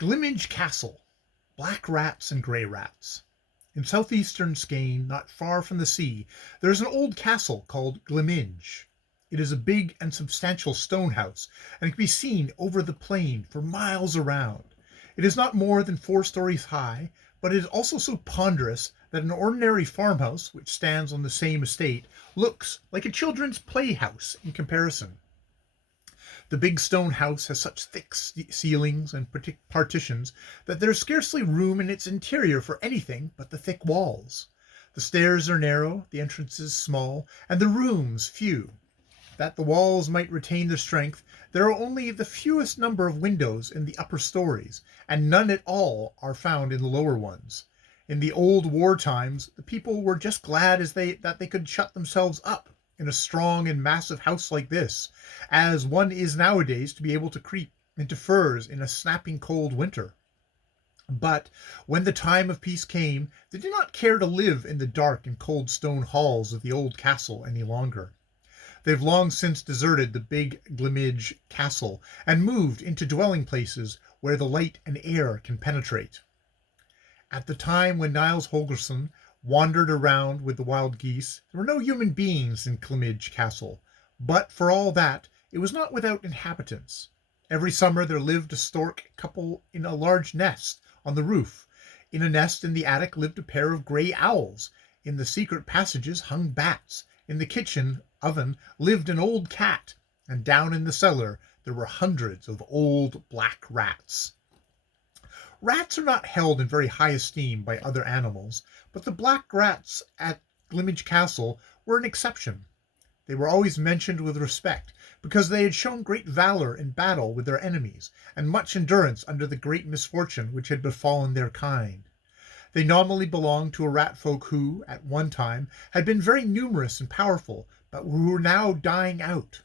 Glmmng Castle, Black Rats and Grey Rats. In southeastern Skane, not far from the sea, there is an old castle called Glmmng. It is a big and substantial stone house, and can be seen over the plain for miles around. It is not more than 4 stories high, but it is also so ponderous that an ordinary farmhouse, which stands on the same estate, looks like a children's playhouse in comparison. The big stone house has such thick ceilings and partitions that there is scarcely room in its interior for anything but the thick walls. The stairs are narrow, the entrances small, and the rooms few. That the walls might retain their strength, there are only the fewest number of windows in the upper stories, and none at all are found in the lower ones. In the old war times, the people were just glad that they could shut themselves up in a strong and massive house like this, as one is nowadays to be able to creep into furs in a snapping cold winter. But when the time of peace came, they did not care to live in the dark and cold stone halls of the old castle any longer. They've long since deserted the big Glmmng Castle and moved into dwelling places where the light and air can penetrate. At the time when Niels Holgersson wandered around with the wild geese, there were no human beings in Glmmng Castle, but for all that, it was not without inhabitants. Every summer there lived a stork couple in a large nest on the roof. In a nest in the attic lived a pair of grey owls. In the secret passages hung bats. In the kitchen oven lived an old cat, and down in the cellar there were hundreds of old black rats. Rats are not held in very high esteem by other animals, but the black rats at Glmmng Castle were an exception. They were always mentioned with respect, because they had shown great valor in battle with their enemies, and much endurance under the great misfortune which had befallen their kind. They nominally belonged to a rat folk who, at one time, had been very numerous and powerful, but who were now dying out.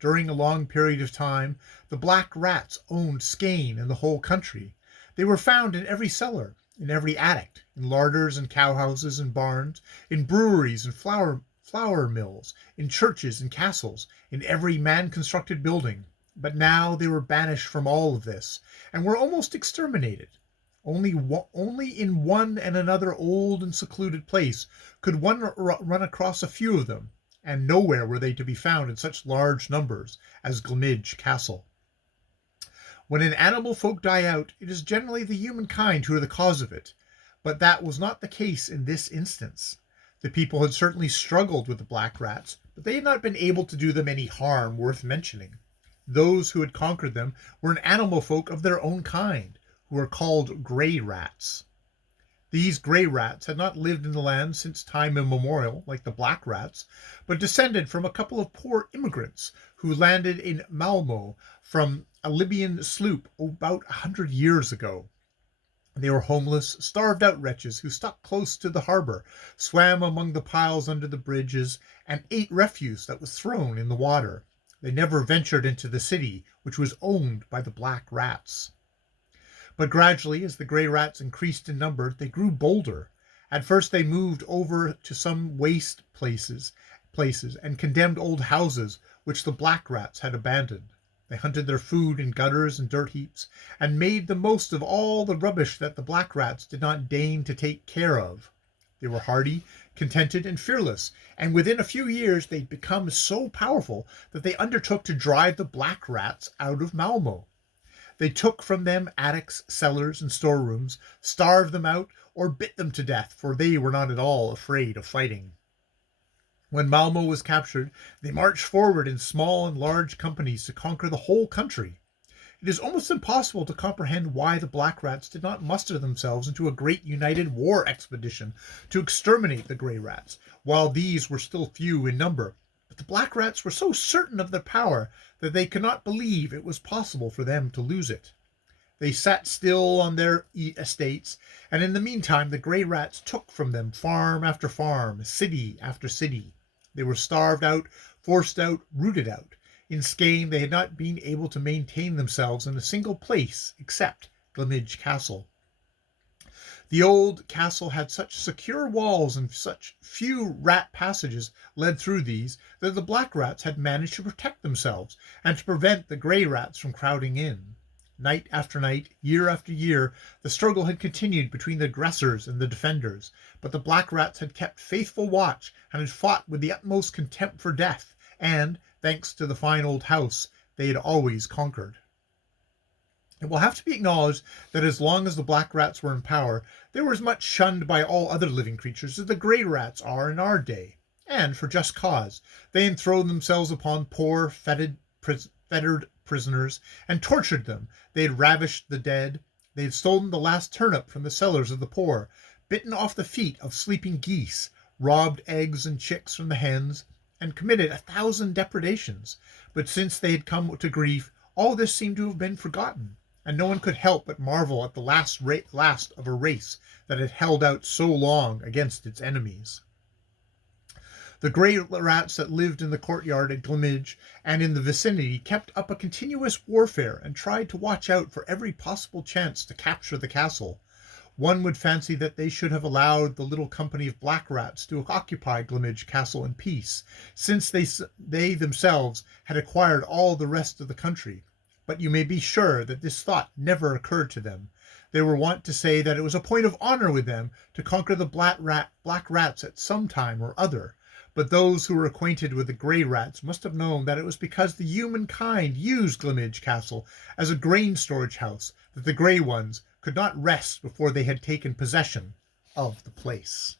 During a long period of time, the black rats owned Skane and the whole country. They were found in every cellar, in every attic, in larders and cowhouses and barns, in breweries and flour mills, in churches and castles, in every man-constructed building. But now they were banished from all of this, and were almost exterminated. Only in one and another old and secluded place could one run across a few of them, and nowhere were they to be found in such large numbers as Glmmng Castle. When an animal folk die out, it is generally the humankind who are the cause of it, but that was not the case in this instance. The people had certainly struggled with the black rats, but they had not been able to do them any harm worth mentioning. Those who had conquered them were an animal folk of their own kind, who were called grey rats. These grey rats had not lived in the land since time immemorial, like the black rats, but descended from a couple of poor immigrants who landed in Malmo from a Libyan sloop about 100 years ago. They were homeless, starved-out wretches who stuck close to the harbour, swam among the piles under the bridges, and ate refuse that was thrown in the water. They never ventured into the city, which was owned by the black rats. But gradually, as the grey rats increased in number, they grew bolder. At first they moved over to some waste places and condemned old houses which the black rats had abandoned. They hunted their food in gutters and dirt heaps, and made the most of all the rubbish that the black rats did not deign to take care of. They were hardy, contented, and fearless, and within a few years they'd become so powerful that they undertook to drive the black rats out of Malmo. They took from them attics, cellars, and storerooms, starved them out, or bit them to death, for they were not at all afraid of fighting. When Malmo was captured, they marched forward in small and large companies to conquer the whole country. It is almost impossible to comprehend why the black rats did not muster themselves into a great united war expedition to exterminate the grey rats, while these were still few in number. But the black rats were so certain of their power that they could not believe it was possible for them to lose it. They sat still on their estates, and in the meantime the grey rats took from them farm after farm, city after city. They were starved out, forced out, rooted out. In Skane they had not been able to maintain themselves in a single place except Glmmng Castle. The old castle had such secure walls and such few rat passages led through these that the black rats had managed to protect themselves and to prevent the grey rats from crowding in. Night after night, year after year, the struggle had continued between the aggressors and the defenders, but the black rats had kept faithful watch and had fought with the utmost contempt for death, and, thanks to the fine old house, they had always conquered. It will have to be acknowledged that as long as the black rats were in power, they were as much shunned by all other living creatures as the grey rats are in our day. And for just cause. They enthroned themselves upon poor, fettered prisoners, and tortured them. They had ravished the dead. They had stolen the last turnip from the cellars of the poor, bitten off the feet of sleeping geese, robbed eggs and chicks from the hens, and committed 1,000 depredations. But since they had come to grief, all this seemed to have been forgotten, and no one could help but marvel at the last of a race that had held out so long against its enemies. The grey rats that lived in the courtyard at Glmmng and in the vicinity kept up a continuous warfare and tried to watch out for every possible chance to capture the castle. One would fancy that they should have allowed the little company of black rats to occupy Glmmng Castle in peace, since they themselves had acquired all the rest of the country. But you may be sure that this thought never occurred to them. They were wont to say that it was a point of honour with them to conquer the black rats at some time or other. But those who were acquainted with the grey rats must have known that it was because the humankind used Glmmng Castle as a grain storage house that the grey ones could not rest before they had taken possession of the place.